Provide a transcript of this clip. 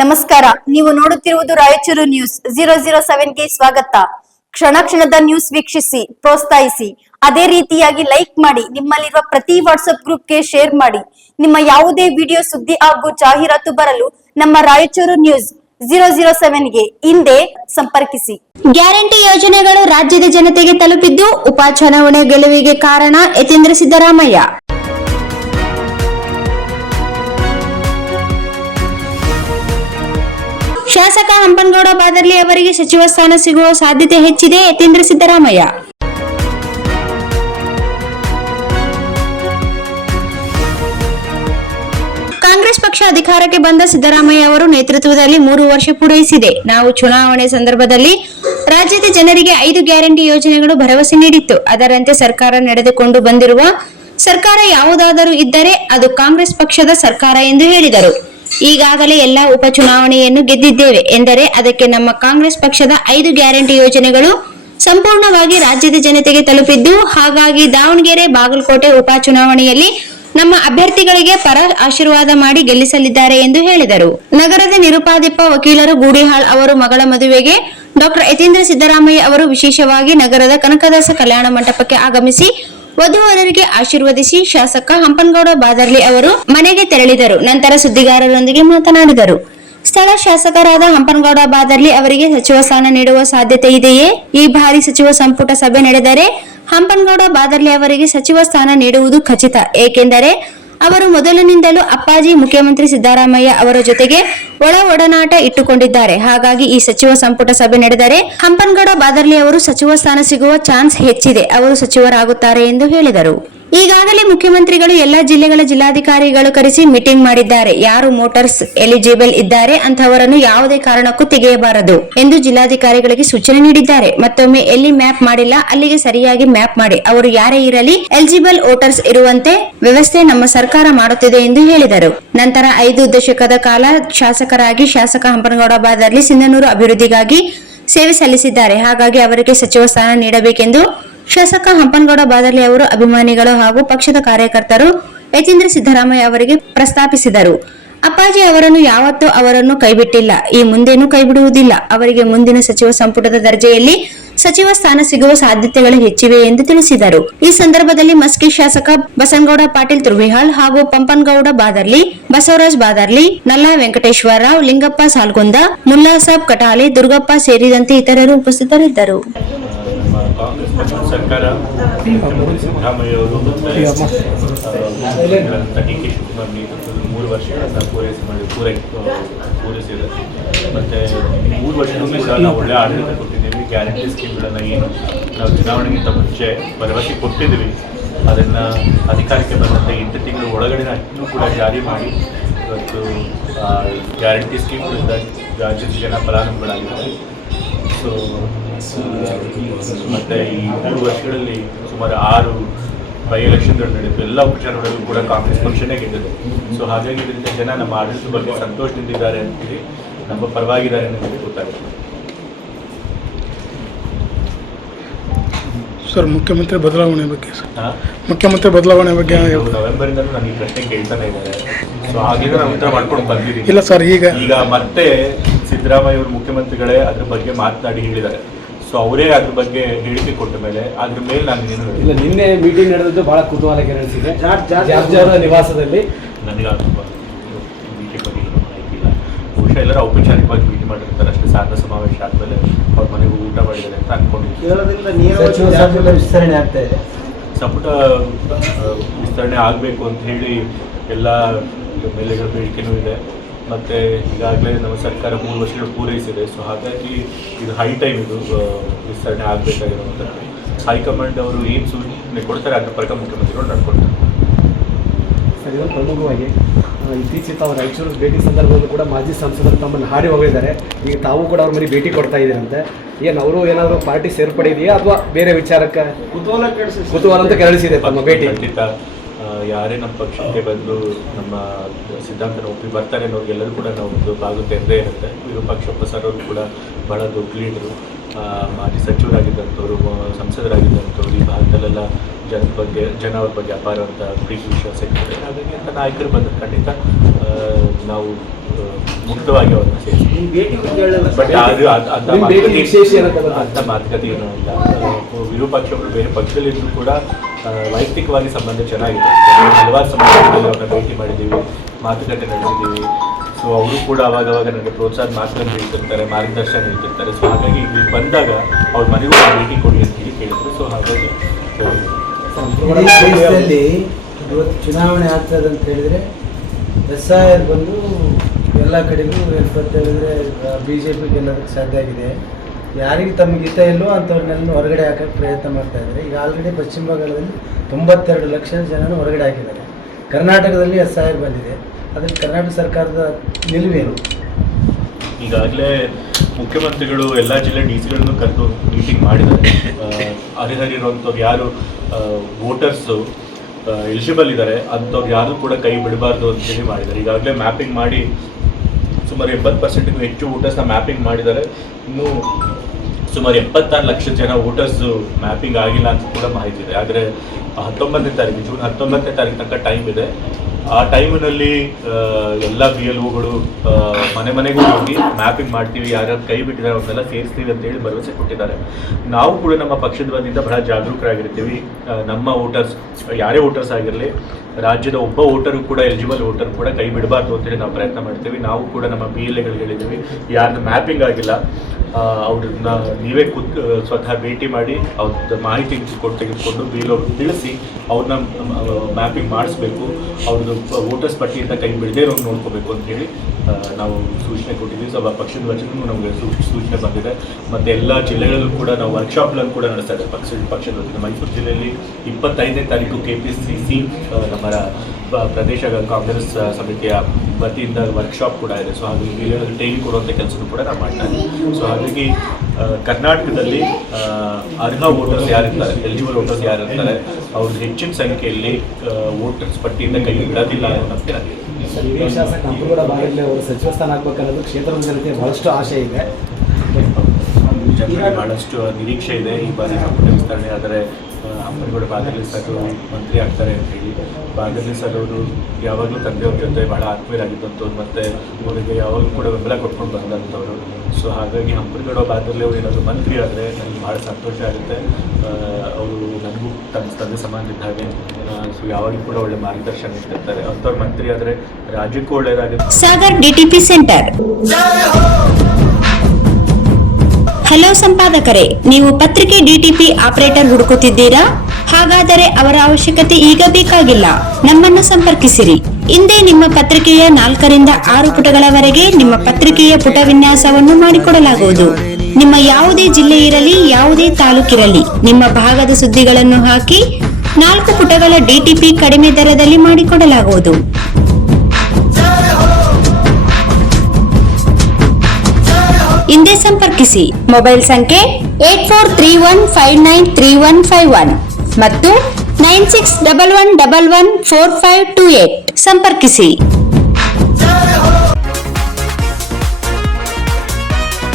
ನಮಸ್ಕಾರ, ನೀವು ನೋಡುತ್ತಿರುವುದು ರಾಯಚೂರು ನ್ಯೂಸ್ 007ಗೆ ಸ್ವಾಗತ. ಕ್ಷಣ ಕ್ಷಣದ ನ್ಯೂಸ್ ವೀಕ್ಷಿಸಿ, ಪ್ರೋತ್ಸಾಹಿಸಿ. ಅದೇ ರೀತಿಯಾಗಿ ಲೈಕ್ ಮಾಡಿ, ನಿಮ್ಮಲ್ಲಿರುವ ಪ್ರತಿ ವಾಟ್ಸ್ಆಪ್ ಗ್ರೂಪ್ಗೆ ಶೇರ್ ಮಾಡಿ. ನಿಮ್ಮ ಯಾವುದೇ ವಿಡಿಯೋ, ಸುದ್ದಿ ಹಾಗೂ ಜಾಹೀರಾತು ಬರಲು ನಮ್ಮ ರಾಯಚೂರು ನ್ಯೂಸ್ 007ಗೆ ಹಿಂದೆ ಸಂಪರ್ಕಿಸಿ. ಗ್ಯಾರಂಟಿ ಯೋಜನೆಗಳು ರಾಜ್ಯದ ಜನತೆಗೆ ತಲುಪಿದ್ದು ಉಪಚುನಾವಣೆ ಗೆಲುವಿಗೆ ಕಾರಣ ಯತೀಂದ್ರ ಸಿದ್ದರಾಮಯ್ಯ. ಶಾಸಕ ಹಂಪನಗೌಡ ಬಾದರ್ಲಿ ಅವರಿಗೆ ಸಚಿವ ಸ್ಥಾನ ಸಿಗುವ ಸಾಧ್ಯತೆ ಹೆಚ್ಚಿದೆ. ಯತೀಂದ್ರ ಸಿದ್ದರಾಮಯ್ಯ. ಕಾಂಗ್ರೆಸ್ ಪಕ್ಷ ಅಧಿಕಾರಕ್ಕೆ ಬಂದ ಸಿದ್ದರಾಮಯ್ಯ ಅವರು ನೇತೃತ್ವದಲ್ಲಿ 3 ವರ್ಷ ಪೂರೈಸಿದೆ. ನಾವು ಚುನಾವಣೆ ಸಂದರ್ಭದಲ್ಲಿ ರಾಜ್ಯದ ಜನರಿಗೆ 5 ಗ್ಯಾರಂಟಿ ಯೋಜನೆಗಳು ಭರವಸೆ ನೀಡಿತ್ತು. ಅದರಂತೆ ಸರ್ಕಾರ ನಡೆದುಕೊಂಡು ಬಂದಿರುವ ಸರ್ಕಾರ ಯಾವುದಾದರೂ ಇದ್ದರೆ ಅದು ಕಾಂಗ್ರೆಸ್ ಪಕ್ಷದ ಸರ್ಕಾರ ಎಂದು ಹೇಳಿದರು. ಈಗಾಗಲೇ ಎಲ್ಲಾ ಉಪಚುನಾವಣೆಯನ್ನು ಗೆದ್ದಿದ್ದೇವೆ ಎಂದರೆ ಅದಕ್ಕೆ ನಮ್ಮ ಕಾಂಗ್ರೆಸ್ ಪಕ್ಷದ 5 ಗ್ಯಾರಂಟಿ ಯೋಜನೆಗಳು ಸಂಪೂರ್ಣವಾಗಿ ರಾಜ್ಯದ ಜನತೆಗೆ ತಲುಪಿದ್ದು, ಹಾಗಾಗಿ ದಾವಣಗೆರೆ, ಬಾಗಲಕೋಟೆ ಉಪಚುನಾವಣೆಯಲ್ಲಿ ನಮ್ಮ ಅಭ್ಯರ್ಥಿಗಳಿಗೆ ಪರ ಆಶೀರ್ವಾದ ಮಾಡಿ ಗೆಲ್ಲಿಸಲಿದ್ದಾರೆ ಎಂದು ಹೇಳಿದರು. ನಗರದ ನಿರುಪಾಧಿಪ ವಕೀಲರು ಗೂಡಿಹಾಳ್ ಅವರು ಮಗಳ ಮದುವೆಗೆ ಡಾಕ್ಟರ್ ಯತೀಂದ್ರ ಸಿದ್ದರಾಮಯ್ಯ ಅವರು ವಿಶೇಷವಾಗಿ ನಗರದ ಕನಕದಾಸ ಕಲ್ಯಾಣ ಮಂಟಪಕ್ಕೆ ಆಗಮಿಸಿ ವಧುವರರಿಗೆ ಆಶೀರ್ವದಿಸಿ ಶಾಸಕ ಹಂಪನಗೌಡ ಬಾದರ್ಲಿ ಅವರು ಮನೆಗೆ ತೆರಳಿದರು. ನಂತರ ಸುದ್ದಿಗಾರರೊಂದಿಗೆ ಮಾತನಾಡಿದರು. ಸ್ಥಳ ಶಾಸಕರಾದ ಹಂಪನಗೌಡ ಬಾದರ್ಲಿ ಅವರಿಗೆ ಸಚಿವ ಸ್ಥಾನ ನೀಡುವ ಸಾಧ್ಯತೆ ಇದೆಯೇ? ಈ ಬಾರಿ ಸಚಿವ ಸಂಪುಟ ಸಭೆ ನಡೆದರೆ ಹಂಪನಗೌಡ ಬಾದರ್ಲಿ ಅವರಿಗೆ ಸಚಿವ ಸ್ಥಾನ ನೀಡುವುದು ಖಚಿತ. ಏಕೆಂದರೆ ಅವರು ಮೊದಲಿನಿಂದಲೂ ಅಪ್ಪಾಜಿ ಮುಖ್ಯಮಂತ್ರಿ ಸಿದ್ದರಾಮಯ್ಯ ಅವರ ಜೊತೆಗೆ ಒಡನಾಟ ಇಟ್ಟುಕೊಂಡಿದ್ದಾರೆ. ಹಾಗಾಗಿ ಈ ಸಚಿವ ಸಂಪುಟ ಸಭೆ ನಡೆದರೆ ಹಂಪನಗೌಡ ಬಾದರ್ಲಿ ಅವರು ಸಚಿವ ಸ್ಥಾನ ಸಿಗುವ ಚಾನ್ಸ್ ಹೆಚ್ಚಿದೆ. ಅವರು ಸಚಿವರಾಗುತ್ತಾರೆ ಎಂದು ಹೇಳಿದರು. ಈಗಾಗಲೇ ಮುಖ್ಯಮಂತ್ರಿಗಳು ಎಲ್ಲಾ ಜಿಲ್ಲೆಗಳ ಜಿಲ್ಲಾಧಿಕಾರಿಗಳು ಕರೆಸಿ ಮೀಟಿಂಗ್ ಮಾಡಿದ್ದಾರೆ. ಯಾರು ಮೋಟಾರ್ಸ್ ಎಲಿಜಿಬಲ್ ಇದ್ದಾರೆ ಅಂತವರನ್ನು ಯಾವುದೇ ಕಾರಣಕ್ಕೂ ತೆಗೆಯಬಾರದು ಎಂದು ಜಿಲ್ಲಾಧಿಕಾರಿಗಳಿಗೆ ಸೂಚನೆ ನೀಡಿದ್ದಾರೆ. ಮತ್ತೊಮ್ಮೆ ಎಲ್ಲಿ ಮ್ಯಾಪ್ ಮಾಡಿಲ್ಲ ಅಲ್ಲಿಗೆ ಸರಿಯಾಗಿ ಮ್ಯಾಪ್ ಮಾಡಿ, ಅವರು ಯಾರೇ ಇರಲಿ ಎಲಿಜಿಬಲ್ ವೋಟರ್ಸ್ ಇರುವಂತೆ ವ್ಯವಸ್ಥೆ ನಮ್ಮ ಸರ್ಕಾರ ಮಾಡುತ್ತಿದೆ ಎಂದು ಹೇಳಿದರು. ನಂತರ 5 ದಶಕದ ಕಾಲ ಶಾಸಕರಾಗಿ ಶಾಸಕ ಹಂಪನಗೌಡ ಬಾದರ್ಲಿ ಸಿಂಧನೂರು ಅಭಿವೃದ್ಧಿಗಾಗಿ ಸೇವೆ ಸಲ್ಲಿಸಿದ್ದಾರೆ. ಹಾಗಾಗಿ ಅವರಿಗೆ ಸಚಿವ ಸ್ಥಾನ ನೀಡಬೇಕೆಂದು ಶಾಸಕ ಹಂಪನಗೌಡ ಬಾದರ್ಲಿ ಅವರು ಅಭಿಮಾನಿಗಳು ಹಾಗೂ ಪಕ್ಷದ ಕಾರ್ಯಕರ್ತರು ಯತೀಂದ್ರ ಸಿದ್ದರಾಮಯ್ಯ ಅವರಿಗೆ ಪ್ರಸ್ತಾಪಿಸಿದರು. ಅಪ್ಪಾಜಿ ಅವರನ್ನು ಯಾವತ್ತೂ ಅವರನ್ನು ಕೈಬಿಟ್ಟಿಲ್ಲ, ಈ ಮುಂದೇನೂ ಕೈಬಿಡುವುದಿಲ್ಲ. ಅವರಿಗೆ ಮುಂದಿನ ಸಚಿವ ಸಂಪುಟದ ದರ್ಜೆಯಲ್ಲಿ ಸಚಿವ ಸ್ಥಾನ ಸಿಗುವ ಸಾಧ್ಯತೆಗಳು ಹೆಚ್ಚಿವೆ ಎಂದು ತಿಳಿಸಿದರು. ಈ ಸಂದರ್ಭದಲ್ಲಿ ಮಸ್ಕಿ ಶಾಸಕ ಬಸನಗೌಡ ಪಾಟೀಲ್ ತುರ್ವಿಹಾಳ್ ಹಾಗೂ ಪಂಪನಗೌಡ ಬಾದರ್ಲಿ, ಬಸವರಾಜ್ ಬಾದರ್ಲಿ, ನಲ್ಲಾ ವೆಂಕಟೇಶ್ವರರಾವ್, ಲಿಂಗಪ್ಪ ಸಾಲ್ಗುಂದ, ಮುಲ್ಲಾಸಾಬ್ ಕಟಾಲೆ, ದುರ್ಗಪ್ಪ ಸೇರಿದಂತೆ ಇತರರು ಉಪಸ್ಥಿತರಿದ್ದರು. ಕಾಂಗ್ರೆಸ್ ಪಕ್ಷದ ಸರ್ಕಾರ ಸಿದ್ದರಾಮಯ್ಯ ಅವರು ಡಿ ಕೆ ಶಿವಕುಮಾರ್ ನೇತೃತ್ವದಲ್ಲಿ 3 ವರ್ಷಗಳನ್ನು ಪೂರೈಸಿದೆ. ಮತ್ತು 3 ವರ್ಷಗಳಿಂದ ನಾವು ಒಳ್ಳೆಯ ಆಡಳಿತ ಕೊಟ್ಟಿದ್ದೀವಿ. ಗ್ಯಾರಂಟಿ ಸ್ಕೀಮ್ಗಳನ್ನು ಏನು ನಾವು ಚುನಾವಣೆಗಿಂತ ಮುಂಚೆ ಭರವಸೆ ಕೊಟ್ಟಿದ್ದೀವಿ ಅದನ್ನು ಅಧಿಕಾರಕ್ಕೆ ಬಂದಂತೆ 8 ತಿಂಗಳ ಒಳಗಡೆ ಇನ್ನೂ ಕೂಡ ಜಾರಿ ಮಾಡಿ ಇವತ್ತು ಗ್ಯಾರಂಟಿ ಸ್ಕೀಮ್ಗಳಿಂದ ರಾಜ್ಯದ ಜನ ಫಲಾನುಭವಿಗಳಾಗಿದ್ದಾರೆ. ಸೊ ಮತ್ತು ಈ 3 ವರ್ಷಗಳಲ್ಲಿ ಸುಮಾರು 6 ಬೈ ಎಲೆಕ್ಷನ್ಗಳು ನಡೆಯಿತು. ಎಲ್ಲ ಉಪಚುನಾವಣೆಗಳು ಕೂಡ ಕಾಂಗ್ರೆಸ್ ಪಕ್ಷನೇ ಗೆದ್ದಿದೆ. ಸೊ ಹಾಗಾಗಿ ಇದರಿಂದ ಜನ ನಮ್ಮ ಆಡಳಿತದ ಬಗ್ಗೆ ಸಂತೋಷದಿಂದಿದ್ದಾರೆ ಅಂತೇಳಿ, ನಮ್ಮ ಪರವಾಗಿದ್ದಾರೆ ಅನ್ನೋದು ಗೊತ್ತಾಗುತ್ತೆ. ಸರ್, ಮುಖ್ಯಮಂತ್ರಿ ಬದಲಾವಣೆ ಬಗ್ಗೆ ಮುಖ್ಯಮಂತ್ರಿ ಬದಲಾವಣೆ ಬಗ್ಗೆ ನವೆಂಬರಿಂದಲೂ ನನಗೆ ಪ್ರಶ್ನೆ ಕೇಳ್ತಾನೆ ಇದ್ದಾರೆ. ಸೊ ಆಗಿಂದ ನಾವು ಉತ್ತರ ಮಾಡ್ಕೊಂಡು ಬಂದಿದ್ದೀವಿ. ಇಲ್ಲ ಸರ್, ಈಗ ಮತ್ತೆ ಸಿದ್ದರಾಮಯ್ಯ ಅವರು ಮುಖ್ಯಮಂತ್ರಿಗಳೇ ಅದ್ರ ಬಗ್ಗೆ ಮಾತನಾಡಿ ಹೇಳಿದ್ದಾರೆ. ಸೊ ಅವರೇ ಅದ್ರ ಬಗ್ಗೆ ಹೇಳಿಕೆ ಕೊಟ್ಟ ಮೇಲೆ ಅದ್ರ ಮೇಲೆ ನಾನು ಏನು ಇಲ್ಲ. ನಿನ್ನೆ ಮೀಟಿಂಗ್ ನಡೆದಿದ್ದು ಬಹಳ ಕುತೂಹಲ ಕೆರಳಿಸಿದೆ. ಜಾರ್ಜ್ ಅವರ ನಿವಾಸದಲ್ಲಿ ನನಗೆ ಮೀಟಿಂಗ್ ಬಗ್ಗೆ ಮಾಹಿತಿ ಇಲ್ಲ. ಬಹುಶಃ ಎಲ್ಲರೂ ಔಪಚಾರಿಕವಾಗಿ ಮೀಟಿಂಗ್ ಮಾಡಿರ್ತಾರೆ ಅಷ್ಟೇ. ಸಾಧನ ಸಮಾವೇಶ ಆದಮೇಲೆ ಅವ್ರ ಮನೆಗೆ ಊಟ ಮಾಡಿದ್ದಾರೆ ಅಂತ ಅನ್ಕೊಂಡಿದ್ದೀನಿ. ವಿಸ್ತರಣೆ ಆಗ್ತಾ ಇದೆ. ಸಂಪುಟ ವಿಸ್ತರಣೆ ಆಗಬೇಕು ಅಂತ ಹೇಳಿ ಎಲ್ಲ ಮೇಲೆಗಳ ಬೇಡಿಕೆನೂ ಇದೆ. ಮತ್ತು ಈಗಾಗಲೇ ನಮ್ಮ ಸರ್ಕಾರ 3 ವರ್ಷಗಳು ಪೂರೈಸಿದೆ. ಸೊ ಹಾಗಾಗಿ ಇದು ಹೈ ಟೈಮ್, ಇದು ವಿಸ್ತರಣೆ ಆಗಬೇಕಾಗಿರುವಂಥದ್ದು. ಹೈಕಮಾಂಡ್ ಅವರು ಏನು ಸೂಚನೆ ಕೊಡ್ತಾರೆ ಅದ್ರ ಪ್ರಕಾರ ಮುಖ್ಯಮಂತ್ರಿಗಳು ನಡ್ಕೊಳ್ತಾರೆ. ಸರ್, ಇದೊಂದು ಪ್ರಮುಖವಾಗಿ ಇತ್ತೀಚೆಗೆ ತಾವು ರಾಯಚೂರು ಭೇಟಿ ಸಂದರ್ಭದಲ್ಲೂ ಕೂಡ ಮಾಜಿ ಸಂಸದರು ತಮ್ಮನ್ನು ಹಾಡಿ ಹೋಗಿದ್ದಾರೆ. ಈಗ ತಾವು ಕೂಡ ಅವ್ರ ಮನೆ ಭೇಟಿ ಕೊಡ್ತಾ ಇದ್ದೀರಂತೆ. ಏನು ಅವರು ಏನಾದರೂ ಪಾರ್ಟಿ ಸೇರ್ಪಡೆ ಇದೆಯಾ ಅಥವಾ ಬೇರೆ ವಿಚಾರಕ್ಕೆ ಕುತೂಹಲ ಅಂತ ಕೆರಳಿಸಿದೆ ತಮ್ಮ ಭೇಟಿ? ಖಂಡಿತ ಯಾರೇ ನಮ್ಮ ಪಕ್ಷಕ್ಕೆ ಬಂದು ನಮ್ಮ ಸಿದ್ಧಾಂತನ ಒಪ್ಪಿ ಬರ್ತಾರೆ ಅನ್ನೋರಿಗೆಲ್ಲರೂ ಕೂಡ ನಾವು ಒಂದು ಭಾಗಕ್ಕೆ ಎಂದೇ ಇರುತ್ತೆ. ವಿರೂಪಾಕ್ಷಪ್ಪ ಸರ್ ಅವರು ಕೂಡ ಬಹಳ ದೊಡ್ಡ ಲೀಡರು, ಮಾಜಿ ಸಚಿವರಾಗಿದ್ದಂಥವ್ರು, ಸಂಸದರಾಗಿದ್ದಂಥವ್ರು, ಈ ಭಾಗದಲ್ಲೆಲ್ಲ ಜನ ಅವ್ರ ಬಗ್ಗೆ ಅಪಾರವಂತ ಪ್ರೀತಿ ವಿಶ್ವಾಸ ಇರ್ತದೆ. ಹಾಗಾಗಿ ಅಂತ ನಾಯಕರು ಬಂದರೆ ಖಂಡಿತ ನಾವು ಮುಕ್ತವಾಗಿ ಅವ್ರನ್ನ ಸೇರಿಸ್ತೀವಿ. ಬಟ್ ಅಂಥ ಮಾತುಕತೆ ಏನೂ ಇಲ್ಲ. ವಿರೂಪಾಕ್ಷವರು ಬೇರೆ ಪಕ್ಷದಲ್ಲಿದ್ದರೂ ಕೂಡ ವೈಯಕ್ತಿಕವಾಗಿ ಸಂಬಂಧ ಚೆನ್ನಾಗಿದೆ. ಹಲವಾರು ಸಂಬಂಧಗಳಲ್ಲಿ ಅವ್ರನ್ನ ಭೇಟಿ ಮಾಡಿದ್ದೀವಿ, ಮಾತುಕತೆ ನಡೆಸಿದ್ದೀವಿ. ಸೊ ಅವರು ಕೂಡ ಅವಾಗವಾಗ ನನಗೆ ಪ್ರೋತ್ಸಾಹದ ಮಾತುಗಳನ್ನು ಹೇಳ್ತಿರ್ತಾರೆ, ಮಾರ್ಗದರ್ಶನ ಹೇಳ್ತಿರ್ತಾರೆ. ಸೊ ಹಾಗಾಗಿ ಇಲ್ಲಿ ಬಂದಾಗ ಅವ್ರ ಮನೆಗೂ ಭೇಟಿ ಕೊಡಿ ಅಂತ ಹೇಳಿ ಕೇಳಿದ್ರು. ಸೊ ಹಾಗಾಗಿ ದೇಶದಲ್ಲಿ ಇವತ್ತು ಚುನಾವಣೆ ಆಗ್ತದೆ ಅಂತ ಹೇಳಿದರೆ SIR ಬಂದು ಎಲ್ಲ ಕಡೆಗೂ ಹೇಳಿದ್ರೆ BJP ಗೆಲ್ಲೋದಕ್ಕೆ ಸಾಧ್ಯ ಆಗಿದೆ. ಯಾರಿಗೆ ತಮಗೆ ಹಿತ ಇಲ್ಲೋ ಅಂಥವ್ರನ್ನೆಲ್ಲ ಹೊರಗಡೆ ಹಾಕೋಕ್ಕೆ ಪ್ರಯತ್ನ ಮಾಡ್ತಾ ಇದ್ದಾರೆ. ಈಗ ಆಲ್ರೆಡಿ ಪಶ್ಚಿಮ ಬಂಗಾಳದಲ್ಲಿ 92 ಲಕ್ಷ ಜನನ ಹೊರಗಡೆ ಹಾಕಿದ್ದಾರೆ. ಕರ್ನಾಟಕದಲ್ಲಿ SIR ಬಂದಿದೆ. ಅದರಲ್ಲಿ ಕರ್ನಾಟಕ ಸರ್ಕಾರದ ನಿಲುವೇನು? ಈಗಾಗಲೇ ಮುಖ್ಯಮಂತ್ರಿಗಳು ಎಲ್ಲ ಜಿಲ್ಲೆ DC ಗಳನ್ನು ಕರೆದು ಮೀಟಿಂಗ್ ಮಾಡಿದ್ದಾರೆ. ಅರ್ಹರಿರುವಂಥವ್ರು ಯಾರು ವೋಟರ್ಸು ಎಲಿಜಿಬಲ್ ಇದ್ದಾರೆ ಅಂಥವ್ರು ಯಾರು ಕೂಡ ಕೈ ಬಿಡಬಾರ್ದು ಅಂತೇಳಿ ಮಾಡಿದ್ದಾರೆ. ಈಗಾಗಲೇ ಮ್ಯಾಪಿಂಗ್ ಮಾಡಿ ಸುಮಾರು 80%ಗೂ ಹೆಚ್ಚು ವೋಟರ್ಸ್ನ ಮ್ಯಾಪಿಂಗ್ ಮಾಡಿದ್ದಾರೆ. ಇನ್ನೂ ಸುಮಾರು 76 ಲಕ್ಷ ಜನ ವೋಟರ್ಸು ಮ್ಯಾಪಿಂಗ್ ಆಗಿಲ್ಲ ಅಂತ ಕೂಡ ಮಾಹಿತಿ ಇದೆ. ಆದರೆ 19ನೇ ತಾರೀಕು ಜೂನ್ 19ನೇ ತಾರೀಕು ತನಕ ಟೈಮ್ ಇದೆ. ಆ ಟೈಮಿನಲ್ಲಿ ಎಲ್ಲ BLOಗಳು ಮನೆ ಮನೆಗೂ ಹೋಗಿ ಮ್ಯಾಪಿಂಗ್ ಮಾಡ್ತೀವಿ, ಯಾರ್ಯಾರು ಕೈ ಬಿಟ್ಟಿದ್ದಾರೆ ಅವ್ರನ್ನೆಲ್ಲ ಸೇರಿಸ್ತೀವಿ ಅಂತೇಳಿ ಭರವಸೆ ಕೊಟ್ಟಿದ್ದಾರೆ. ನಾವು ಕೂಡ ನಮ್ಮ ಪಕ್ಷದ ವತಿಯಿಂದ ಬಹಳ ಜಾಗರೂಕರಾಗಿರ್ತೀವಿ. ನಮ್ಮ ವೋಟರ್ಸ್ ಯಾರೇ ವೋಟರ್ಸ್ ಆಗಿರಲಿ, ರಾಜ್ಯದ ಒಬ್ಬ ವೋಟರು ಕೂಡ ಎಲಿಜಿಬಲ್ ವೋಟರ್ ಕೂಡ ಕೈ ಬಿಡಬಾರ್ದು ಅಂತೇಳಿ ನಾವು ಪ್ರಯತ್ನ ಮಾಡ್ತೀವಿ. ನಾವು ಕೂಡ ನಮ್ಮ PLAಗಳಿಗೆ ಹೇಳಿದ್ದೀವಿ, ಯಾರ್ದು ಮ್ಯಾಪಿಂಗ್ ಆಗಿಲ್ಲ ಅವ್ರನ್ನ ನೀವೇ ಸ್ವತಃ ಭೇಟಿ ಮಾಡಿ ಅವ್ರದ್ದು ಮಾಹಿತಿ ತೆಗೆದುಕೊಂಡು BLO ತಿಳಿಸಿ ಅವ್ರನ್ನ ಮ್ಯಾಪಿಂಗ್ ಮಾಡಿಸ್ಬೇಕು, ಅವ್ರದ್ದು ವೋಟರ್ಸ್ ಪಟ್ಟಿಯಿಂದ ಕೈ ಬಿಡದೇ ಇರೋದು ನೋಡ್ಕೋಬೇಕು ಅಂತೇಳಿ ನಾವು ಸೂಚನೆ ಕೊಟ್ಟಿದ್ದೀವಿ. ಸೊ ಪಕ್ಷದ ವಚನೂ ನಮಗೆ ಸೂಚನೆ ಬಂದಿದೆ. ಮತ್ತು ಎಲ್ಲ ಜಿಲ್ಲೆಗಳಲ್ಲೂ ಕೂಡ ನಾವು ವರ್ಕ್ಶಾಪ್ಗಳನ್ನು ಕೂಡ ನಡೆಸ್ತಾ ಇದ್ದೇವೆ ಪಕ್ಷದ ವತಿಯಿಂದ. ಮೈಸೂರು ಜಿಲ್ಲೆಯಲ್ಲಿ 25ನೇ ತಾರೀಕು KPCC ನಮ್ಮ ಪ್ರದೇಶ ಕಾಂಗ್ರೆಸ್ ಸಮಿತಿಯ ವತಿಯಿಂದ ವರ್ಕ್ಶಾಪ್ ಕೂಡ ಇದೆ. ಸೊ ಹಾಗಾಗಿ ಜಿಲ್ಲೆಗಳಲ್ಲಿ ಟ್ರೈನಿಂಗ್ ಕೊಡುವಂಥ ಕೆಲಸನೂ ಕೂಡ ನಾವು ಮಾಡ್ತಾ ಇದ್ದೀವಿ. ಸೊ ಹಾಗಾಗಿ ಕರ್ನಾಟಕದಲ್ಲಿ ಅರ್ಹ ವೋಟರ್ಸ್ ಯಾರಿರ್ತಾರೆ, ಎಲಿಜಿಬಲ್ ವೋಟರ್ಸ್ ಯಾರಿರ್ತಾರೆ, ಅವ್ರದ್ದು ಹೆಚ್ಚಿನ ಸಂಖ್ಯೆಯಲ್ಲಿ ವೋಟರ್ಸ್ ಪಟ್ಟಿಯಿಂದ ಕೈ ಬಿಡೋದಿಲ್ಲ ಅನ್ನೋದಕ್ಕೆ ನನಗೆ ಶಾಸಕ ಹಂಪನಗೌಡ ಬಾಗಲೇ ಅವರು ಸಚಿವ ಸ್ಥಾನ ಆಗಬೇಕನ್ನೋದು ಕ್ಷೇತ್ರದ ಜನತೆ ಬಹಳಷ್ಟು ಆಸೆ ಇದೆ. ಜನರಿಗೆ ಬಹಳಷ್ಟು ನಿರೀಕ್ಷೆ ಇದೆ. ಈ ಬಾರಿ ಸಂಪುಟ ವಿಸ್ತರಣೆ ಆದರೆ ಹಂಪನಗೌಡ ಬಾಗಲೇ ಸರ್ ಮಂತ್ರಿ ಆಗ್ತಾರೆ ಅಂತ ಹೇಳಿ. ಬಾಗಲೇ ಸರ್ ಅವರು ಯಾವಾಗಲೂ ತಂದೆಯವ್ರ ಜೊತೆ ಬಹಳ ಆತ್ಮೀಯರಾಗಿದ್ದಂಥವ್ರು ಮತ್ತು ಅವರಿಗೆ ಯಾವಾಗಲೂ ಕೂಡ ಬೆಂಬಲ ಕೊಟ್ಕೊಂಡು ಬಂದಂಥವ್ರು. ಸೊ ಹಾಗಾಗಿ ಹಂಪನಗೌಡ ಬಾಗಲೇ ಅವರು ಏನಾದರೂ ಮಂತ್ರಿ ಆದರೆ ನನಗೆ ಭಾಳ ಸಂತೋಷ ಆಗುತ್ತೆ. ಅವರು ನನಗೂ ತಂದೆ ಸಮಾನ ಇದ್ದ ಹಾಗೆ. ಸೊ ಯಾವಾಗಲೂ ಕೂಡ ಒಳ್ಳೆ ಮಾರ್ಗದರ್ಶನ ಇರ್ತಿರ್ತಾರೆ. ಅಂಥವ್ರು ಮಂತ್ರಿ ಆದರೆ ರಾಜ್ಯಕ್ಕೂ ಒಳ್ಳೆಯದಾಗುತ್ತೆ. Sagar DTP centre. ಹಲೋ ಸಂಪಾದಕರೇ, ನೀವು ಪತ್ರಿಕೆ DTP ಆಪರೇಟರ್ ಹುಡುಕುತ್ತಿದ್ದೀರಾ? ಹಾಗಾದರೆ ಅವರ ಅವಶ್ಯಕತೆ ಈಗ ಬೇಕಾಗಿಲ್ಲ. ನಮ್ಮನ್ನು ಸಂಪರ್ಕಿಸಿರಿ. ಇಂದೇ ನಿಮ್ಮ ಪತ್ರಿಕೆಯ 4 ರಿಂದ 6 ಪುಟಗಳವರೆಗೆ ನಿಮ್ಮ ಪತ್ರಿಕೆಯ ಪುಟ ವಿನ್ಯಾಸವನ್ನು ಮಾಡಿಕೊಡಲಾಗುವುದು. ನಿಮ್ಮ ಯಾವುದೇ ಜಿಲ್ಲೆ ಇರಲಿ, ಯಾವುದೇ ತಾಲೂಕಿರಲಿ, ನಿಮ್ಮ ಭಾಗದ ಸುದ್ದಿಗಳನ್ನು ಹಾಕಿ 4 ಪುಟಗಳ DTP ಕಡಿಮೆ ದರದಲ್ಲಿ ಮಾಡಿಕೊಡಲಾಗುವುದು. ಹಿಂದೆ ಸಂಪರ್ಕಿಸಿ. ಮೊಬೈಲ್ ಸಂಖ್ಯೆ 8431593151 ಮತ್ತು 9611114528 ಸಂಪರ್ಕಿಸಿ.